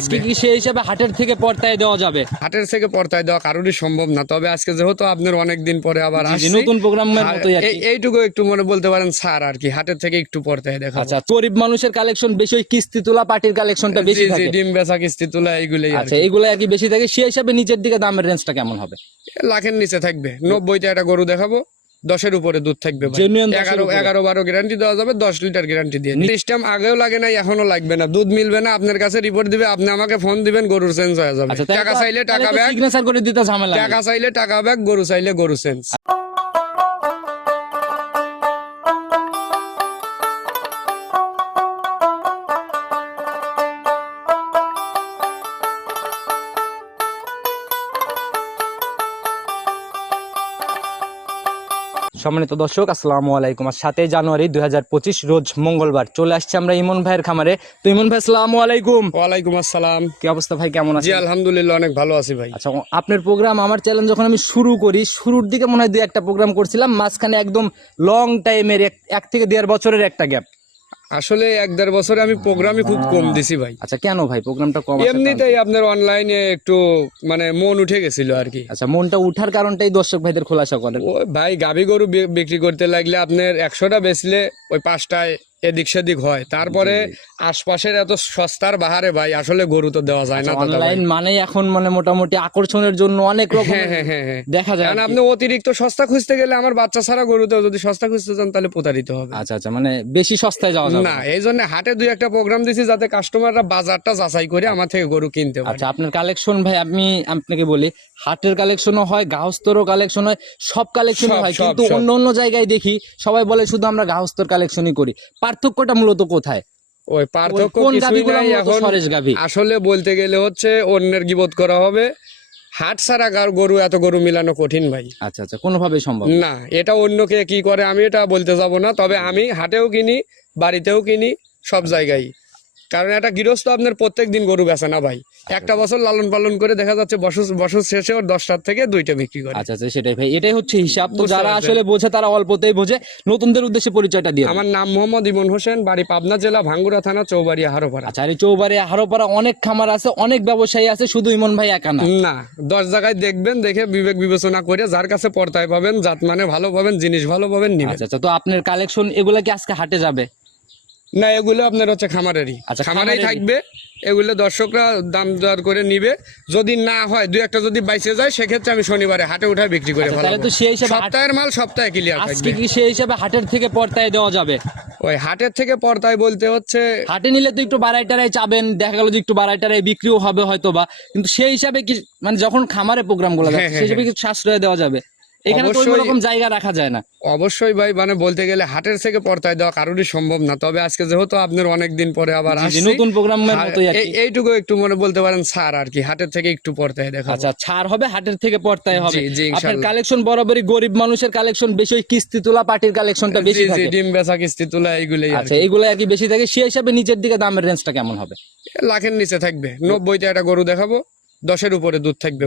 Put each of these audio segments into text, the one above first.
আজকে কি সেই হিসাবে হাটের থেকে পর্তায় দেওয়া যাবে? হাটের থেকে পর্তায় দেওয়া কারোরই সম্ভব না। তবে আজকে যেহেতু আপনার অনেক দিন পরে আবার নতুন প্রোগ্রামের এইটুকু একটু মনে বলতে পারেন স্যার আর কি হাটের থেকে একটু পর্তায় দেখা আচ্ছা গরিব মানুষের কালেকশন বেশি ওই কিস্তি তোলা পার্টির কালেকশনটা বেশি থাকে। ডিম বেচা কিস্তি তোলা এইগুলোই আচ্ছা এইগুলো আর কি বেশি থাকে সেই হিসাবে নিচের দিকে দামের রেঞ্জটা কেমন হবে? লাখের নিচে থাকবে। নব্বইতে একটা গরু দেখাবো। দশের উপরে দুধ থাকবে এগারো এগারো বারো গ্যারান্টি দেওয়া যাবে দশ লিটার গ্যারান্টি দিয়ে। সিস্টেম আগেও লাগে না এখনও লাগবে না। দুধ মিলবে না আপনার কাছে রিপোর্ট দিবে আপনি আমাকে ফোন দিবেন গরুর চেঞ্জ হয়ে যাবে। আচ্ছা টাকা চাইলে টাকা ব্যাগ। টাকা চাইলে টাকা ব্যাগ গরু চাইলে গরু চেঞ্জ সম্মানিত দর্শক আসসালামু আলাইকুম। আর সাতই জানুয়ারি দু হাজার পঁচিশ রোজ মঙ্গলবার। চলে আসছি আমরা ইমন ভাইয়ের খামারে। তো ইমন ভাই আসসালামু আলাইকুম। ওয়ালাইকুম আসসালাম। কি অবস্থা ভাই কেমন জি আলহামদুলিল্লাহ অনেক ভালো আছি ভাই। আচ্ছা আপনার প্রোগ্রাম আমার চ্যানেল যখন আমি শুরু করি শুরুর দিকে মনে হয় দুই একটা প্রোগ্রাম করছিলাম মাঝখানে একদম লং টাইমের এক থেকে দেড় বছরের একটা গ্যাপ আসলে এক দেড় বছরে আমি প্রোগ্রামই খুব কম দিছি ভাই। আচ্ছা কেন ভাই? প্রোগ্রামটা কম? এমনিতেই আপনার অনলাইনে একটু মানে মন উঠে গেছিল আর কি। আচ্ছা মনটা উঠার কারণটাই দর্শক ভাইদের খোলাসা করেন। ভাই গাভী গরু বিক্রি করতে লাগলে আপনার একশোটা বেচলে ওই পাঁচটায় এদিক সেদিক হয়। তারপরে আশপাশের এত সস্তার বাহারে ভাই আসলে গরু তো দেওয়া যায় না অনলাইন মানে এখন মানে মোটামুটি আকর্ষণের জন্য অনেক রকম হ্যাঁ হ্যাঁ হ্যাঁ হ্যাঁ। দেখা যায় কারণ আপনি অতিরিক্ত সস্তা খুঁজতে গেলে আমার বাচ্চা ছাড়া গরুতেও যদি সস্তা খুঁজতে চান তাহলে প্রতারিত হবে। আচ্ছা আচ্ছা মানে বেশি সস্তায় যাওয়া যাবে না এই জন্য হাটে দুই একটা প্রোগ্রাম দিছি যাতে কাস্টমাররা বাজারটা যাচাই করে আমার থেকে গরু কিনতে পারে। আচ্ছা আপনার কালেকশন ভাই আমি আপনাকে বলি হাটের কালেকশনও হয় গাহস্তরও কালেকশন হয় সব কালেকশন হয়। কিন্তু অন্য অন্য জায়গায় দেখি সবাই বলে শুধু আমরা গাহস্তর কালেকশনই করি। পার্থক্যটা মূলত কোথায়? ওই পার্থক্য? আসলে বলতে গেলে হচ্ছে অন্যের গিবত করা হবে। হাট ছাড়া গার- গরু এত গরু মিলানো কঠিন ভাই। আচ্ছা আচ্ছা কোনোভাবে সম্ভব না। এটা অন্যকে কি করে আমি এটা বলতে যাব না তবে আমি হাটেও কিনি বাড়িতেও কিনি সব জায়গায়। কারণ এটা গৃহস্থ আপনার প্রত্যেক দিন গরু বেচে না ভাই। একটা বছর লালন পালন করে দেখা যাচ্ছে বছর বছর শেষে ওর দশটার থেকে দুইটা বিক্রি করে। আচ্ছা আচ্ছা সেটাই ভাই এটাই হচ্ছে হিসাব। তো যারা আসলে বোঝে তারা অল্পতেই বোঝে। নতুনদের উদ্দেশ্যে পরিচয়টা দিয়ে আমার নাম মোহাম্মদ ইমন হোসেন বাড়ি পাবনা জেলা ভাঙ্গুরা থানা চৌবাড়িয়া হারোপাড়া। আচ্ছা আর এই চৌবারে হারোপাড়া অনেক খামার আছে অনেক ব্যবসায়ী আছে শুধু ইমন ভাই একা না। না দশ জায়গায় দেখবেন দেখে বিবেক বিবেচনা করে যার কাছে পর্তায় পাবেন জাত মানে ভালো পাবেন জিনিস ভালো পাবেন নিবেন। আচ্ছা আচ্ছা তো আপনার কালেকশন এগুলা কি আজকে হাটে যাবে? না এগুলো আপনার হচ্ছে খামারেরই। আচ্ছা, খামারেই থাকবে এগুলো দর্শকরা দাম দর করে নিবে। যদি না হয় দুই একটা যদি বাইসে যায় সেক্ষেত্রে আমি শনিবারে হাটে উঠায় বিক্রি করে আচ্ছা, ফেলাবো। তো সেই হিসাবে সপ্তাহের মাল সপ্তাহে ক্লিয়ার আজকে থাকবে কি সেই হিসাবে হাটের থেকে পর্তায় দেওয়া যাবে? ওই হাটের থেকে পর্তায় বলতে হচ্ছে হাটে নিলে তো একটু বাড়াই টাড়াই চাবেন দেখা গেল যে একটু বাড়াই টাড়াই বিক্রিও হবে হয়তো বা কিন্তু সেই হিসাবে কি মানে যখন খামারে প্রোগ্রামগুলো হ্যাঁ, হ্যাঁ, সেই হিসাবে কি সাশ্রয় দেওয়া যাবে? এখানে অবশ্যই। রকম জায়গা রাখা যায় না। অবশ্যই ভাই মানে বলতে গেলে হাটের থেকে পর্তায় দেওয়া কারোরই সম্ভব না। তবে আজকে যেহেতু আপনার অনেক দিন পরে আবার আসছি নতুন প্রোগ্রামের মতোই এইটুকু একটু মনে বলতে পারেন স্যার আর কি হাটের থেকে একটু পর্তায় দেখা আচ্ছা ছাড় হবে হাটের থেকে পর্তায় হবে। আপনার কালেকশন বরাবরই গরিব মানুষের কালেকশন বেশি ওই কিস্তি তোলা পার্টির কালেকশনটা বেশি থাকে। ডিম বেচা কিস্তি তোলা এইগুলোই আচ্ছা এইগুলো আর কি বেশি থাকে। সেই হিসাবে নিচের দিকে দামের রেঞ্জটা কেমন হবে? লাখের নিচে থাকবে। নব্বইতে একটা গরু দেখাবো। দশের উপরে দুধ থাকবে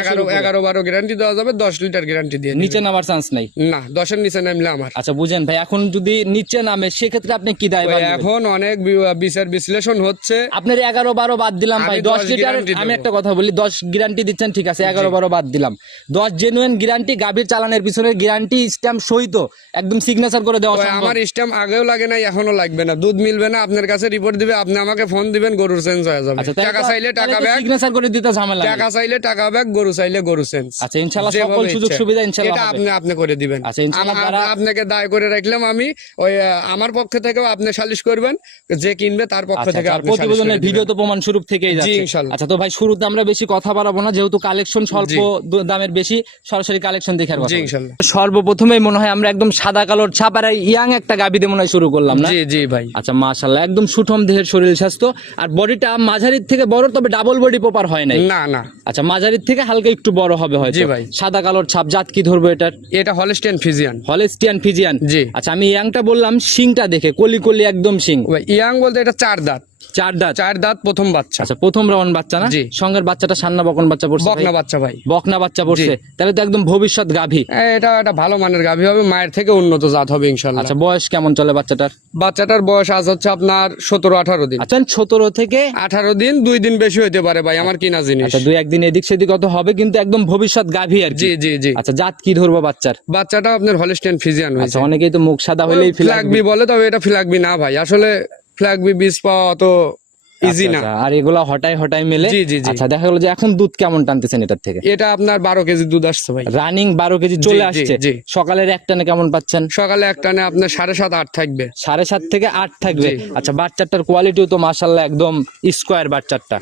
এগারো এগারো বারো গ্যারান্টি দেওয়া যাবে দশ লিটার গ্যারান্টি দিয়ে নিচে নামার চান্স নাই? না দশের নিচে নামলে আমার। আচ্ছা বুঝেন ভাই এখন যদি নিচে নামে সেক্ষেত্রে আপনি কি দায় এখন অনেক বিচার বিশ্লেষণ হচ্ছে। আপনার এগারো বারো বাদ দিলাম ভাই দশ লিটার আমি একটা কথা বলি দশ গ্যারান্টি দিচ্ছেন ঠিক আছে এগারো বারো বাদ দিলাম। দশ জেনুইন গ্যারান্টি গাভীর চালানের পিছনে গ্যারান্টি স্ট্যাম্প সহিত একদম সিগনেচার করে দেওয়া আমার স্ট্যাম্প আগেও লাগে না এখনও লাগবে না। দুধ মিলবে না আপনার কাছে রিপোর্ট দিবে আপনি আমাকে ফোন দিবেন গরুর চেঞ্জ হয়ে যাবে। আচ্ছা টাকা চাইলে টাকা সিগনেচার করে দিতে ঝামেলা টাকা চাইলে টাকা ব্যাগ গরু চাইলে গরু চেঞ্জ আচ্ছা ইনশাল্লাহ সকল সুযোগ সুবিধা ইনশাল্লাহ এটা আপনি আপনি করে দিবেন। আচ্ছা, যারা- আপনাকে দায় করে রাখলাম আমি ওই আমার পক্ষ থেকেও আপনি সালিশ করবেন যে কিনবে তার পক্ষ আচ্ছা, থেকে আচ্ছা, আপনি প্রতিবেদনের ভিডিও তো প্রমাণ স্বরূপ থেকেই যাচ্ছে। আচ্ছা তো ভাই শুরুতে আমরা বেশি কথা বাড়াবো না যেহেতু কালেকশন স্বল্প দামের বেশি সরাসরি কালেকশন দেখার কথা। জি বলি। সর্বপ্রথমে মনে হয় আমরা একদম সাদা কালোর ছাপার ইয়াং একটা গাবিতে মনে হয় শুরু করলাম না? জি জি ভাই। আচ্ছা মাশাল্লাহ একদম সুঠম দেহের শরীর স্বাস্থ্য। আর বডিটা মাঝারির থেকে বড় তবে ডাবল বডি প্রপার হয় নাই। না না। আচ্ছা মাঝারির থেকে হালকা একটু বড় হবে হয়তো। জি ভাই। সাদা কালোর ছাপ জাত কি ধরবো এটার? এটা হলেস্টিয়ান ফিজিয়ান হলেস্টিয়ান ফিজিয়ান জি। আচ্ছা আমি ইয়াংটা বললাম শিংটা দেখে কলি কলি একদম শিং। ইয়াং বলতে এটা চার দাঁত। চার দাঁত। চার দাঁত প্রথম বাচ্চা। আচ্ছা প্রথম রাউন্ড বাচ্চা না? জি। সঙ্গের বাচ্চাটা সান্না বকন বাচ্চা পড়ছে বকনা বাচ্চা ভাই। বকনা বাচ্চা পড়ছে। তাহলে তো একদম ভবিষ্যৎ গাভী। এটা একটা ভালো মানের গাভী হবে মায়ের থেকে উন্নত জাত হবে ইনশাল্লাহ। আচ্ছা বয়স কেমন চলে বাচ্চাটার? বাচ্চাটার বয়স আজ হচ্ছে আপনার সতেরো আঠারো দিন। আচ্ছা সতেরো থেকে আঠারো দিন দুই দিন বেশি হইতে পারে ভাই আমার কিনা জিনিস। আচ্ছা দুই একদিন এদিক সেদিক অত হবে কিন্তু একদম ভবিষ্যৎ গাভী আর কি। জি জি জি। আচ্ছা জাত কি ধরবো বাচ্চার? বাচ্চাটা আপনার হলিস্টেন ফিজিয়ান হয়েছে। আচ্ছা অনেকেই তো মুখ সাদা হলেই ফিল ফ্ল্যাগবি বলে তবে এটা ফ্ল্যাগবি না ভাই। আসলে फ्लैग भी बीस पाओ तो ইজি না। আচ্ছা, আর এগুলা হটাই হটাই মেলে? জি, জি। আচ্ছা দেখা গেলো যে এখন দুধ কেমন টানতেছেন এটার থেকে? এটা আপনার বারো কেজি দুধ আসছে ভাই। রানিং বারো কেজি চলে আসছে। সকালের একটানে কেমন পাচ্ছেন? সকালে একটানে আপনার সাড়ে সাত আট থাকবে। সাড়ে সাত থেকে আট থাকবে। আচ্ছা বাচ্চাটার কোয়ালিটিও তো মাসাল্লাহ একদম স্কোয়ার বাচ্চাটা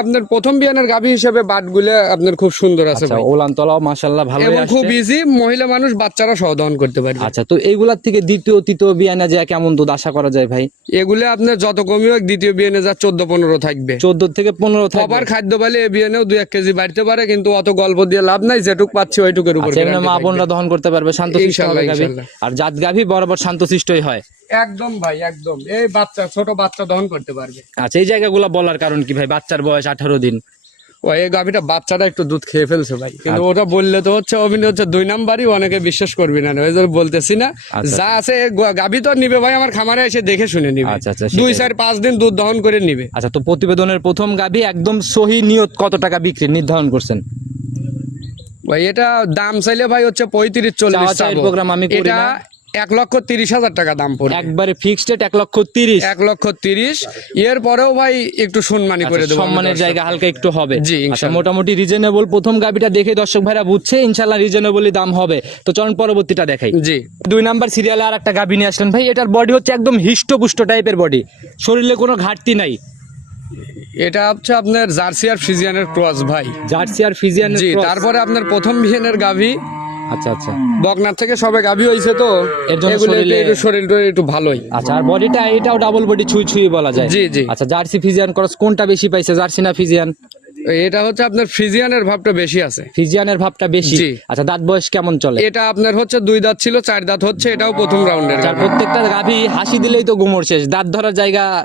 আপনার প্রথম বিয়ানের গাভী হিসেবে বাটগুলো আপনার খুব সুন্দর আছে আচ্ছা ভাই। ওলান তলাও মাসাল্লাহ ভালো এবং খুব ইজি মহিলা মানুষ বাচ্চারা সহ দহন করতে পারে আচ্ছা তো এইগুলার থেকে দ্বিতীয় তৃতীয় বিয়ানে যায় কেমন দুধ আশা করা যায় ভাই? এগুলো আপনার যত কমই হোক দ্বিতীয় বিয়ানে যা চোদ্দ পনেরো থাকবে। চোদ্দ থেকে পনেরো আবার খাদ্য পাইলে এ বিয়ানেও দুই এক কেজি বাড়তে পারে কিন্তু অত গল্প দিয়ে লাভ নাই যেটুক পাচ্ছি ওইটুকের উপর আচ্ছা মা। বোনরা দহন করতে পারবে শান্তশিষ্ট হবে গাভী। আর জাত গাভী বরাবর শান্ত শান্তশিষ্টই হয়। একদম ভাই একদম। এই বাচ্চা ছোট বাচ্চা দহন করতে পারবে। আচ্ছা এই জায়গাগুলো বলার কারণ কি ভাই? বাচ্চার বয়স আঠারো দিন। ও এই গাভিটা বাচ্চাটা একটু দুধ খেয়ে ফেলছে ভাই। কিন্তু আচ্ছা। ওটা বললে তো হচ্ছে অভিনয় হচ্ছে দুই নাম্বারই অনেকে বিশ্বাস করবি না ওই জন্য বলতেছি না। আচ্ছা। যা আছে এই গা- গাভী তো নিবে ভাই আমার খামারে এসে দেখে শুনে নিবে। আচ্ছা, আচ্ছা, দুই চার পাঁচ দিন দুধ দহন করে নিবে। আচ্ছা তো প্রতিবেদনের প্রথম গাভী একদম সহি নিয়ত কত টাকা বিক্রি নির্ধারণ করছেন? ভাই এটা দাম চাইলে ভাই হচ্ছে পঁয়ত্রিশ চল্লিশ program আমি এটা। এক লক্ষ তিরিশ হাজার টাকা দাম পড়বে। একবারে ফিক্সড রেট এক লক্ষ তিরিশ। এক লক্ষ তিরিশ। এর পরেও ভাই একটু সম্মানী করে আচ্ছা, দেবো। সম্মানের জায়গা হালকা একটু হবে। জি, আচ্ছা মোটামুটি রিজনেবল প্রথম গাবিটা দেখে দর্শক ভাইরা বুঝছে ইনশাল্লাহ রিজনেবলই দাম হবে। তো চলুন পরবর্তীটা দেখাই। জি। দুই নাম্বার সিরিয়ালে আর একটা গাবি নিয়ে আসলেন ভাই। এটার বডি হচ্ছে একদম হিষ্টপুষ্ট টাইপের বডি শরীরে কোনো ঘাটতি নাই। এটা হচ্ছে আপনার জার্সি আর ফ্রিজিয়ানের ক্রস ভাই। জার্সি আর ফিজিয়ান জি তারপরে আপনার প্রথম বিহানের গাভী। আচ্ছা আচ্ছা। বকনার থেকে সবে গাভী হয়েছে তো। এর জন্য শরীরে- একটু শরীর একটু ভালোই। আচ্ছা আর বডিটা এটাও ডাবল বডি ছুঁই ছুঁই বলা যায়। জি, জি। আচ্ছা জার্সি ফিজিয়ান ক্রস কোনটা বেশি পাইছে জার্সি না ফিজিয়ান? এটা হচ্ছে আপনার ফ্রিজিয়ানের ভাবটা বেশি আছে। ফিজিয়ানের ভাবটা বেশি। আচ্ছা দাঁত বয়স কেমন চলে? এটা আপনার হচ্ছে দুই দাঁত ছিল চার দাঁত হচ্ছে এটাও প্রথম রাউন্ডের যার প্রত্যেকটা গাভী হাসি দিলেই তো গুমর শেষ। দাঁত ধরার জায়গা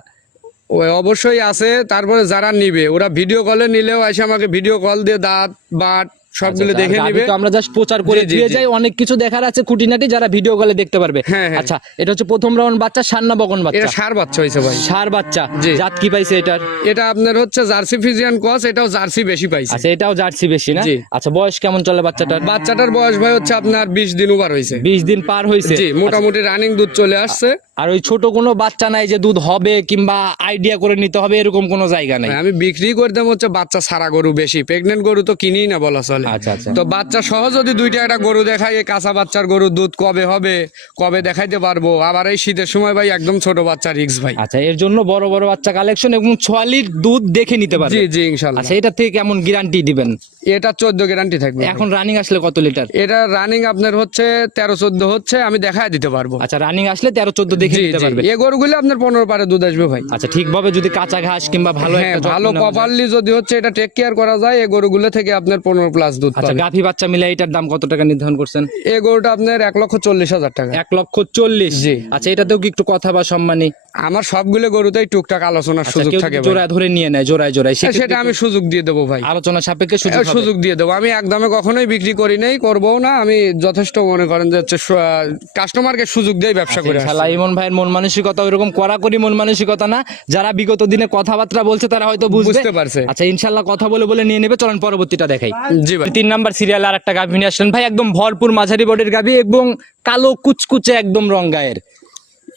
অবশ্যই আছে তারপরে যারা নিবে ওরা ভিডিও কলে নিলেও এসে আমাকে ভিডিও কল দিয়ে দাঁত বাট সবগুলো দেখে গাভী নিবে। তো আমরা জাস্ট প্রচার করে দিয়ে যাই অনেক কিছু দেখার আছে খুঁটিনাটি যারা ভিডিও কলে দেখতে পারবে। হ্যাঁ, হ্যাঁ। আচ্ছা এটা হচ্ছে প্রথম রাউন্ড বাচ্চা সান্না বকন এটা সার বাচ্চা হয়েছে ভাই। সার বাচ্চা জাত কি পাইছে এটার? এটা আপনার হচ্ছে জার্সি ফিজিয়ান কস এটাও জার্সি বেশি পাইছে। আচ্ছা এটাও জার্সি বেশি না? আচ্ছা বয়স কেমন চলে বাচ্চাটার? বাচ্চাটার বয়স ভাই হচ্ছে আপনার বিশ দিন ওভার হয়েছে। বিশ দিন পার হয়েছে। জি মোটামুটি রানিং দুধ চলে আসছে। আর ওই ছোট কোনো বাচ্চা নাই যে দুধ হবে কিংবা আইডিয়া করে নিতে হবে এরকম কোনো জায়গা নাই। আমি বিক্রি করতাম হচ্ছে বাচ্চা সারা গরু বেশি। প্রেগনেন্ট গরু তো কিনেই না বলা চলে। আচ্ছা আচ্ছা। তো বাচ্চা সহ যদি দুইটা একটা গরু দেখাই এই কাঁচা বাচ্চার গরু দুধ কবে হবে কবে দেখাইতে পারব? আবার এই শীতের সময় ভাই একদম ছোট বাচ্চা রিক্স ভাই। আচ্ছা এর জন্য বড় বড় বাচ্চা কালেকশন এবং ছোয়ালির দুধ দেখে নিতে পারবে। জি জি ইনশাল্লাহ। আচ্ছা এটা থেকে কেমন গ্যারান্টি দিবেন? এটা চোদ্দ গ্যারান্টি থাকবে। এখন রানিং আসলে কত লিটার এটা রানিং আপনার হচ্ছে তেরো চোদ্দ হচ্ছে আমি দেখায় দিতে পারব। আচ্ছা রানিং আসলে তেরো চোদ্দ দেখে নিতে পারবে। এ গরুগুলো আপনার পনেরো পারে দুধ আসবে ভাই। আচ্ছা ঠিকভাবে যদি কাঁচা ঘাস কিংবা ভালো হ্যাঁ ভালো প্রপারলি যদি হচ্ছে এটা টেক কেয়ার করা যায় এই গরুগুলো থেকে আপনার পনেরো প্লাস দুধ আচ্ছা গাভী বাচ্চা মিলে এটার দাম কত টাকা নির্ধারণ করছেন? এই গরুটা আপনার এক লক্ষ চল্লিশ হাজার টাকা। এক লক্ষ চল্লিশ? জি। আচ্ছা এটাতেও কি একটু কথা বা সম্মানী? আমার সবগুলো গরুতেই টুকটাক আলোচনার আচ্ছা, সুযোগ থাকে। জোড়ায় ধরে নিয়ে নেয় জোড়ায় জোড়ায় হ্যাঁ, সেটা আমি সুযোগ দিয়ে দেবো ভাই। আলোচনা সাপেক্ষে সুযোগ। সুযোগ দিয়ে দেবো। আমি একদমে কখনোই বিক্রি করি নাই করব না। আমি যথেষ্ট মনে করেন যে হচ্ছে কাস্টমারকে সুযোগ দিয়ে ব্যবসা করে আসছি। ইনশাল্লাহ ইমন ভাইয়ের মন মানসিকতা ওইরকম কড়াকড়ি মন মানসিকতা না। যারা বিগত দিনে কথাবার্তা বলছে তারা হয়তো বুঝতে পারছে। আচ্ছা ইনশাল্লাহ কথা বলে বলে নিয়ে নেবে। চলেন পরবর্তীটা দেখাই। জি ভাই। তিন নাম্বার সিরিয়াল আর একটা গাভী নিয়ে আসলেন। ভাই একদম ভরপুর মাঝারি বডির গাভী এবং কালো কুচকুচে একদম রং গায়ের।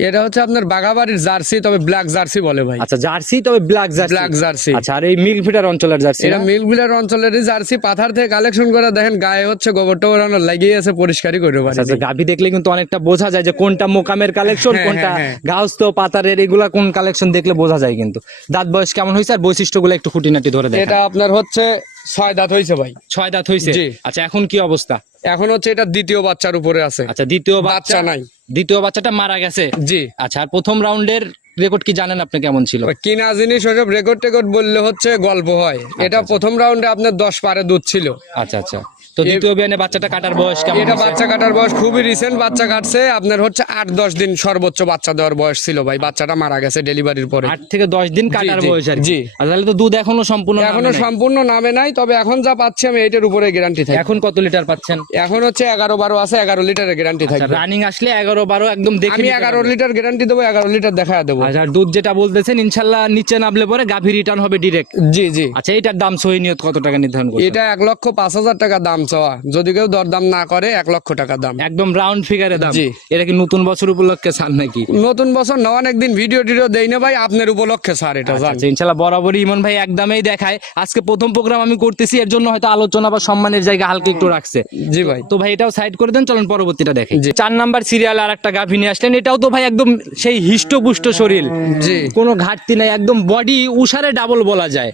এটা হচ্ছে আপনার বাগাবাড়ির জার্সি তবে ব্ল্যাক জার্সি বলে ভাই। আচ্ছা জার্সি তবে ব্ল্যাক জার্সি। Black jersey. আচ্ছা আর এই মিল্ক ফিটার অঞ্চলের জার্সি এটা না? মিলবিলার অঞ্চলের জার্সি পাথার থেকে কালেকশন করে। দেখেন গায়ে হচ্ছে গোবর টোবর লাগিয়ে আছে পরিষ্কারই করে পারি আচ্ছা গাভী দেখলে কিন্তু অনেকটা বোঝা যায় যে কোনটা মোকামের কালেকশন হ্যাঁ, কোনটা হ্যাঁ, গাউস তো পাতারের এগুলা কোন কালেকশন দেখলে বোঝা যায় কিন্তু। দাঁত বয়স কেমন হয়েছে আর বৈশিষ্ট্যগুলো একটু খুঁটিনাটি ধরে দেয় এটা আপনার হচ্ছে ছয় দাঁত হয়েছে ভাই। ছয় দাঁত হয়েছে? আচ্ছা এখন কি অবস্থা? এখন হচ্ছে এটা দ্বিতীয় বাচ্চার উপরে আছে। আচ্ছা দ্বিতীয় বাচ্চা নাই। দ্বিতীয় বাচ্চাটা মারা গেছে? জি। আচ্ছা আর প্রথম রাউন্ডের রেকর্ড কি জানেন আপনি কেমন ছিল? কিনা জিনিস ওসব রেকর্ড টেকর্ড বললে হচ্ছে গল্প হয়। এটা প্রথম রাউন্ডে আপনার দশ পারে দুধ ছিল। আচ্ছা আচ্ছা। তো দ্বিতীয় বিয়ানে বাচ্চাটা কাটার বয়স কেমন এটা বাচ্চা কাটার বয়স খুবই রিসেন্ট বাচ্চা কাটছে আপনার হচ্ছে আট দশ দিন সর্বোচ্চ বাচ্চা দেওয়ার বয়স ছিল ভাই বাচ্চাটা মারা গেছে ডেলিভারির পরে। আট থেকে দশ দিন কাটার বয়স আর জি। তাহলে তো দুধ এখনও সম্পূর্ণ এখনও সম্পূর্ণ নামে নাই তবে এখন যা পাচ্ছি আমি এইটার উপরে গ্যারান্টি থাকি এখন কত লিটার পাচ্ছেন? এখন হচ্ছে এগারো বারো আছে এগারো লিটারের গ্যারান্টি থাকবে। রানিং আসলে এগারো বারো একদম দেখে আমি এগারো লিটার গ্যারান্টি দেবো এগারো লিটার দেখা দেবো। আচ্ছা আর দুধ যেটা বলতেছেন ইনশাল্লাহ নিচে নামলে পরে গাভী রিটার্ন হবে ডিরেক্ট জি জি। আচ্ছা এটার দাম সহি নিয়ত কত টাকা নির্ধারণ করছেন? এটা এক লক্ষ পাঁচ হাজার টাকা দাম চাওয়া। যদি কেউ দরদাম না করে এক লক্ষ টাকা দাম। একদম রাউন্ড ফিগারে দাম। জি। এটা কি নতুন বছর উপলক্ষে ছাড় নাকি? নতুন বছর না অনেকদিন ভিডিও টিডিও দেই না ভাই আপনার উপলক্ষে স্যার এটা জান। আচ্ছা ইনশাল্লাহ বরাবরই ইমন ভাই একদমই দেখায়। আজকে প্রথম প্রোগ্রাম আমি করতেছি এর জন্য হয়তো আলোচনা বা সম্মানের জায়গা হালকা একটু রাখছে। জি ভাই। তো ভাই এটাও সাইড করে দেন চলুন পরবর্তীটা দেখে। চার নাম্বার সিরিয়াল আর একটা গাভী নিয়ে আসলেন এটাও তো ভাই একদম সেই হিষ্টপুষ্ট শরীর। জি। কোনো ঘাটতি নাই একদম বডি উষারে ডাবল বলা যায়।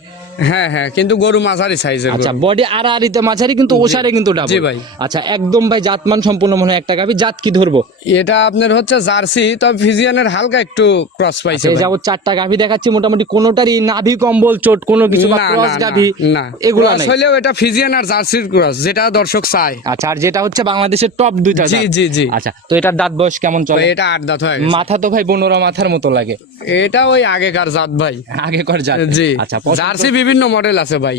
হ্যাঁ হ্যাঁ কিন্তু গরু মাঝারি সাইজের আচ্ছা বডি আড়াআড়িতে মাঝারি কিন্তু ওষারে কিন্তু ডাবল জি ভাই। আচ্ছা একদম ভাই জাতমান সম্পূর্ণ মনে হয় একটা জাত কি ধরবো? এটা আপনার হচ্ছে জার্সি তবে ফিজিয়ানের হালকা একটু ক্রস পাইছে এই। চারটা দেখাচ্ছি মোটামুটি কোনোটারই নাভি কম্বল চোট কোনো কিছু বা ক্রস না, না এগুলো হলেও এটা ফিজিয়ান আর জার্সির ক্রস যেটা দর্শক চায়। আচ্ছা আর যেটা হচ্ছে বাংলাদেশের টপ দুইটা জি জি জি। আচ্ছা তো এটার দাঁত বয়স কেমন চলে? এটা আট দাঁত হয়ে। মাথা তো ভাই বনোরা মাথার মতো লাগে। এটা ওই আগেকার জাত ভাই। আগেকার জাত। জি। আচ্ছা জার্সি বিভিন্ন মডেল আছে ভাই।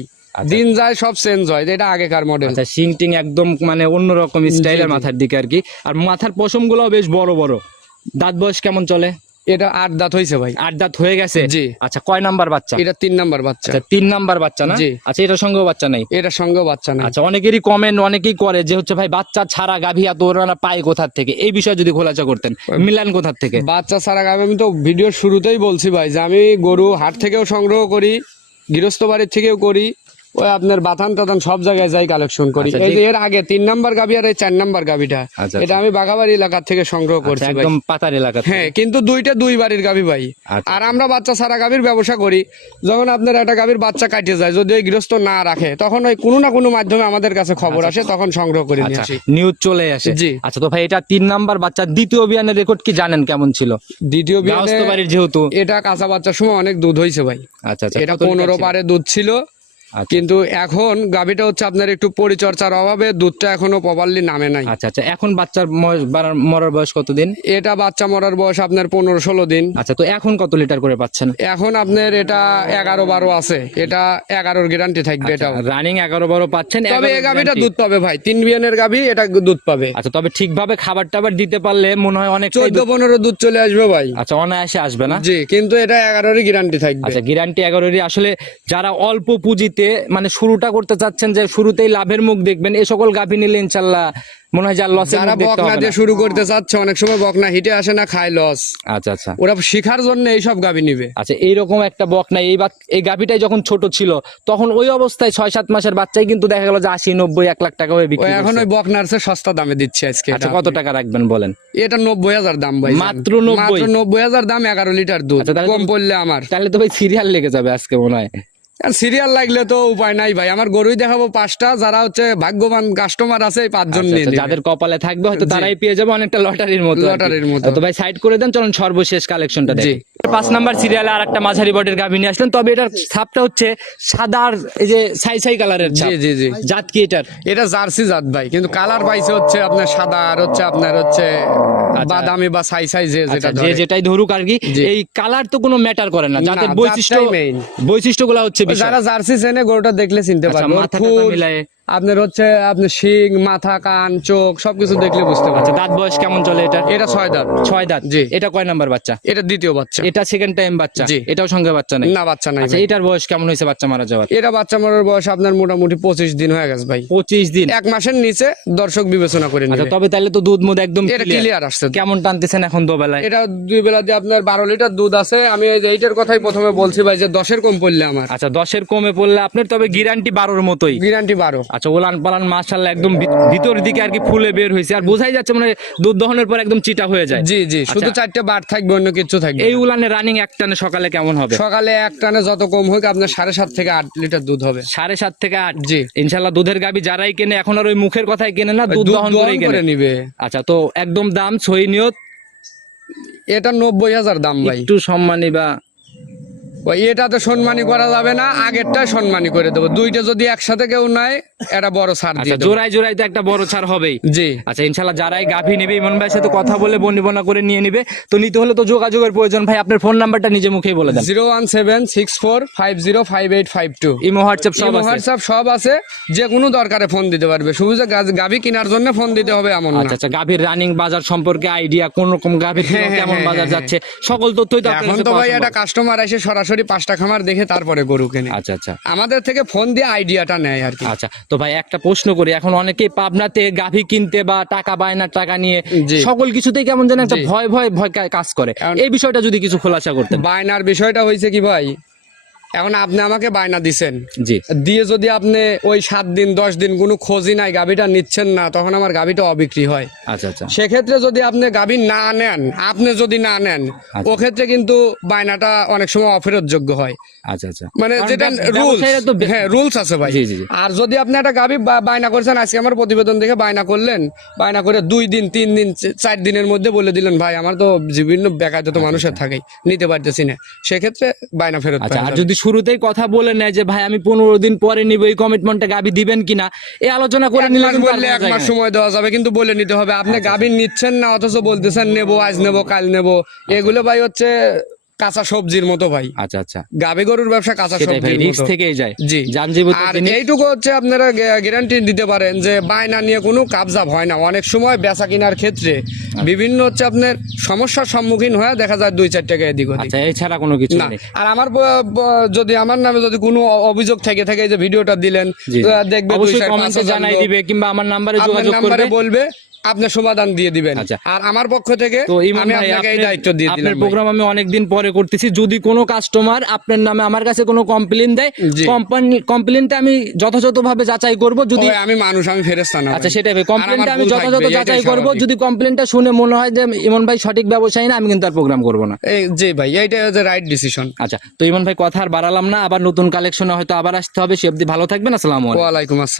দিন যায় সব চেঞ্জ হয় এটা আগেকার মডেল আচ্ছা সিং টিং একদম মানে অন্যরকম স্টাইলের মাথার দিকে আর কি আর মাথার পশমগুলো বেশ বড় বড়। দাঁত বয়স কেমন চলে? এটা আট দাঁত হয়েছে ভাই। আট দাঁত হয়ে গেছে? জি। আচ্ছা কয় নাম্বার বাচ্চা? এটা তিন নাম্বার বাচ্চা। আচ্ছা তিন নাম্বার বাচ্চা না? জি। আচ্ছা এটার সঙ্গেও বাচ্চা নাই? এটা সঙ্গে বাচ্চা না আচ্ছা অনেকেরই কমেন্ট অনেকেই করে যে হচ্ছে ভাই বাচ্চা ছাড়া গাভী এত ওরা পায় কোথার থেকে? এই বিষয়ে যদি খোলাচা করতেন মিলান কোথার থেকে? বাচ্চা ছাড়া গাবে আমি তো ভিডিওর শুরুতেই বলছি ভাই যে আমি গরু হাট থেকেও সংগ্রহ করি গৃহস্থ বাড়ির থেকেও করি। ওই আপনার বাথান সব জায়গায় যাই কালেকশন করি। আচ্ছা, এই যে এর আগে তিন নাম্বার গাবি আর এই চার নাম্বার গাবিটা আচ্ছা, এটা আমি বাগাবাড়ি এলাকা থেকে সংগ্রহ আচ্ছা, করছি একদম পাতার এলাকা হ্যাঁ কিন্তু দুইটা দুই বাড়ির গাবি ভাই। আচ্ছা। আর আমরা বাচ্চা ছাড়া গাবির ব্যবসা করি। যখন আপনার একটা গাবির বাচ্চা কাটিয়ে যায় যদি ওই গৃহস্থ না রাখে তখন ওই কোনো না কোনো মাধ্যমে আমাদের কাছে খবর আসে তখন সংগ্রহ করে নিয়ে আচ্ছা আসি। নিউজ চলে আসে। জি। আচ্ছা তো ভাই এটা তিন নাম্বার বাচ্চা দ্বিতীয় বিয়ানের রেকর্ড কি জানেন কেমন ছিল? দ্বিতীয় বাড়ির যেহেতু। এটা কাঁচা বাচ্চার সময় অনেক দুধ হয়েছে ভাই। আচ্ছা আচ্ছা। এটা পনেরো পারে দুধ ছিল। আচ্ছা। কিন্তু এখন গাভীটা হচ্ছে আপনার একটু পরিচর্যার অভাবে দুধটা এখনও প্রপারলি নামে নাই। আচ্ছা আচ্ছা এখন বাচ্চার মরার বয়স কতদিন? এটা বাচ্চা মরার বয়স আপনার পনেরো ষোলো দিন। আচ্ছা তো এখন কত লিটার করে পাচ্ছেন? এখন আপনার এটা এগারো বারো আছে। এটা এগারোর গ্যারান্টি থাকবে এটা রানিং এগারো বারো পাচ্ছেন তবে এই গাভীটা দুধ পাবে ভাই। তিন বিয়ানের গাভী এটা দুধ পাবে। আচ্ছা তবে ঠিকভাবে খাবার টাবার দিতে পারলে মনে হয় অনেক চোদ্দ পনেরো দুধ চলে আসবে ভাই। আচ্ছা অনায়াসে আসবে না? জি কিন্তু এটা এগারোরই গ্যারান্টি থাকবে। আচ্ছা গ্যারান্টি এগারোরই। আসলে যারা অল্প পুঁজিতে মানে শুরুটা করতে চাচ্ছেন যে শুরুতেই লাভের মুখ দেখবেন। এই সকল গাভী নিলে ইনশাল্লাহ মনে হয় যার লসের যারা বকনা দিয়ে শুরু করতে চাচ্ছে অনেক সময় বকনা হিটে আসে না খায় লস আচ্ছা আচ্ছা। ওরা শিখার জন্য এইসব গাভি নিবে। আচ্ছা এইরকম একটা বক নাই এই এই গাভিটাই যখন ছোট ছিল তখন ওই অবস্থায় ছয় সাত মাসের বাচ্চাই কিন্তু দেখা গেল যে আশি নব্বই এক লাখ টাকা হয়ে বিক্রি এখন। ওই বকনার্সে সস্তা দামে দিচ্ছে আজকে আচ্ছা কত টাকা রাখবেন বলেন? এটা নব্বই হাজার দাম ভাই মাত্র নব্বই। হাজার দাম এগারো লিটার দুধ। আচ্ছা, কম পড়লে আমার। তাহলে তো ভাই সিরিয়াল লেগে যাবে আজকে মনে হয়। আর সিরিয়াল লাগলে তো উপায় নাই ভাই। আমার গরুই দেখাবো পাঁচটা যারা হচ্ছে ভাগ্যবান কাস্টমার আছে এই পাঁচজন আচ্ছা, নিয়ে আচ্ছা, যাদের কপালে থাকবে হয়তো তারাই পেয়ে যাবে অনেকটা লটারির মতো লটারির মতো। তো ভাই সাইড করে দেন চলুন সর্বশেষ কালেকশনটা। দেখি। পাঁচ নাম্বার সিরিয়ালে আর একটা মাঝারি বডির গাভী নিয়ে আসলেন। তবে এটার ছাপটা হচ্ছে সাদা আর এই যে ছাই ছাই কালারের জি জি জি। জাত কি এটার? এটা জার্সি জাত ভাই কিন্তু কালার পাইছে হচ্ছে আপনার সাদা আর হচ্ছে আপনার হচ্ছে বাদামি বা সাই সাই যে যেটা আচ্ছা, যে ধরে। যেটাই ধরুক আর কি এই কালার তো কোনো ম্যাটার করে না। জাতের বৈশিষ্ট্য। বৈশিষ্ট্যগুলো হচ্ছে যারা জার্সি চেনে গরুটা দেখলে চিনতে আচ্ছা, পারবে। মাথা মিলায়ে। আপনার হচ্ছে আপনার শিং মাথা কান চোখ সবকিছু দেখলে বুঝতে আচ্ছা দাঁত বয়স কেমন চলে এটা? এটা ছয় দাঁত। ছয় দাঁত? জি। এটা কয় নাম্বার বাচ্চা? এটা দ্বিতীয় বাচ্চা। এটা সেকেন্ড টাইম বাচ্চা? জি। এটাও সঙ্গে বাচ্চা নেই না বাচ্চা নাই আচ্ছা এটার বয়স কেমন হয়েছে বাচ্চা মারা যাওয়ার? এটা বাচ্চা মরার বয়স আপনার মোটামুটি পঁচিশ দিন হয়ে গেছে ভাই। পঁচিশ দিন? এক মাসের নিচে দর্শক বিবেচনা করে আচ্ছা তবে তাহলে তো দুধ মুধ একদম এটা ক্লিয়ার আসছে। কেমন টানতেছেন এখন দুবেলায়? এটা দুই বেলা দিয়ে আপনার বারো লিটার দুধ আছে। আমি এই যে এইটার কথাই প্রথমে বলছি ভাই যে দশের কম পড়লে আমার। আচ্ছা দশের কমে পড়লে আপনার তবে গ্যারান্টি বারোর মতোই। গ্যারান্টি বারো। আচ্ছা ওলান পালান মাশাল্লাহ একদম ভিতর দিকে আর কি ফুলে বের হয়েছে। আর বোঝাই যাচ্ছে মানে দুধ দহনের পর একদম চিটা হয়ে যায়। জি জি শুধু চারটে বার থাকবে অন্য কিছু থাকবে এই উলানে রানিং এক টানে সকালে কেমন হবে? সকালে এক টানে যত কম হোক আপনার সাড়ে সাত থেকে আট লিটার দুধ হবে। সাড়ে সাত থেকে আট? জি। ইনশাল্লাহ দুধের গাবি যারাই কেনে এখন আর ওই মুখের কথাই কেনে না দুধ দহন করে নিবে। আচ্ছা তো একদম দাম সহি নিয়ত? এটা নব্বই হাজার দাম ভাই। একটু সম্মানী বা ওই এটাতে সম্মানী করা যাবে না আগেরটা সম্মানী করে দেবো। দুইটা যদি একসাথে কেউ নেয় এটা বড় ছাড় আচ্ছা দিয়ে জোড়ায় জোড়ায় তো একটা বড় ছাড় হবেই। জি। আচ্ছা ইনশাল্লাহ যারাই গাভী নেবে ইমন ভাইয়ের সাথে কথা বলে বনিবনা করে নিয়ে নিবে। তো নিতে হলে তো যোগাযোগের প্রয়োজন ভাই আপনার ফোন নাম্বারটা নিজে মুখেই বলে দেন। Zero one seven six four five zero five eight five two. Imo WhatsApp সব আছে। হোয়াটসঅ্যাপ সব আছে যে কোনো দরকারে ফোন দিতে পারবে। শুধু যে গাভী কেনার জন্য ফোন দিতে হবে এমন না। আচ্ছা আচ্ছা গাভীর রানিং বাজার সম্পর্কে আইডিয়া কোন রকম গাভীর হ্যাঁ, হ্যাঁ, কেমন হ্যাঁ, বাজার যাচ্ছে সকল তথ্যই তো এখন তো ভাই। একটা কাস্টমার এসে সরাসরি পাঁচটা খামার দেখে তারপরে গরু কেনে। আচ্ছা আচ্ছা। আমাদের থেকে ফোন দিয়ে আইডিয়াটা নেয় আর কি। আচ্ছা তো ভাই একটা প্রশ্ন করি এখন অনেকে পাবনাতে গাভী কিনতে বা টাকা বায়নার টাকা নিয়ে। সকল কিছুতেই কেমন যেন একটা ভয় ভয় ভয় কাজ করে। এই বিষয়টা যদি কিছু খোলাসা করতে বায়নার বিষয়টা হয়েছে কি ভাই এখন আপনি আমাকে বায়না দিছেন। জি। দিয়ে যদি আপনি ওই সাত দিন দশ দিন কোনো খোঁজই নাই গাভীটা নিচ্ছেন না তখন আমার গাভীটা অবিক্রি হয়। আচ্ছা আচ্ছা। সেক্ষেত্রে যদি আপনি গাভী না নেন আপনি যদি না নেন আচ্ছা। ও ক্ষেত্রে কিন্তু বায়নাটা অনেক সময় অফেরত যোগ্য হয়। আচ্ছা আচ্ছা। মানে যেটা রুলস হ্যাঁ রুলস আছে ভাই। আর যদি আপনি একটা গাভী বায়না করছেন আজকে আমার প্রতিবেদন দেখে বায়না করলেন বায়না করে দুই দিন তিন দিন চার দিনের মধ্যে বলে দিলেন ভাই আমার তো বিভিন্ন বেকায়িত তো মানুষের থাকেই নিতে পারতেছি না। সেক্ষেত্রে বায়না ফেরত আচ্ছা আর যদি শুরুতেই কথা বলে নেয় যে ভাই আমি পনেরো দিন পরে নিব এই কমিটমেন্টটা গাবি দিবেন কিনা? এই আলোচনা করে নিলে বললে এক মাস সময় দেওয়া যাবে কিন্তু বলে নিতে হবে আপনি আচ্ছা, গাভী নিচ্ছেন না অথচ বলতেছেন নেব আজ নেব কাল নেব। এগুলো ভাই হচ্ছে কাঁচা সবজির মতো ভাই। আচ্ছা আচ্ছা। গাভী গরুর ব্যবসা কাঁচা মতো। থেকেই যায়। জি। আর এইটুকু হচ্ছে আপনারা গ্যারান্টি দিতে পারেন যে বায়না নিয়ে কোনো কাবজাব হয় না। অনেক সময় বেচা কেনার ক্ষেত্রে আচ্ছা। বিভিন্ন হচ্ছে আপনার সমস্যার সম্মুখীন হয়ে দেখা যায় দুই চার টাকা এদিক ওদিক। আচ্ছা এছাড়া কোনো কিছু না। নেই। আর আমার যদি আমার নামে যদি কোনো অভিযোগ থেকে থাকে এই যে ভিডিওটা দিলেন দেখবে অবশ্যই কমেন্টে জানাই দিবে কিংবা আমার নাম্বারে যোগাযোগ নাম্বারে করবে। বলবে। আপনি সমাধান দিয়ে দিবেন। আচ্ছা। আর আমার পক্ষ থেকে তো আমি আপনাকে এই দায়িত্ব দিয়ে দিলাম। প্রোগ্রাম আমি অনেকদিন পরে করতেছি। যদি কোনো কাস্টমার আপনার নামে আমার কাছে কোনো কমপ্লেন দেয় কোম্পানি কমপ্লেনটা আমি যথাযথভাবে যাচাই করব। যদি আমি মানুষ আমি ফেরেস্তা না আচ্ছা। সেটাই কমপ্লেনটা আমি যথাযথ যাচাই করব। যদি কমপ্লেনটা শুনে মনে হয় যে ইমন ভাই সঠিক ব্যবসায়ী না আমি কিন্তু আর প্রোগ্রাম করব না। জি ভাই এইটা হচ্ছে রাইট ডিসিশন আচ্ছা তো ইমন ভাই কথা আর বাড়ালাম না। আবার নতুন কালেকশনে হয়তো আবার আসতে হবে। সে অবধি ভালো থাকবেন। আসসালামু আলাইকুম। আসসালাম।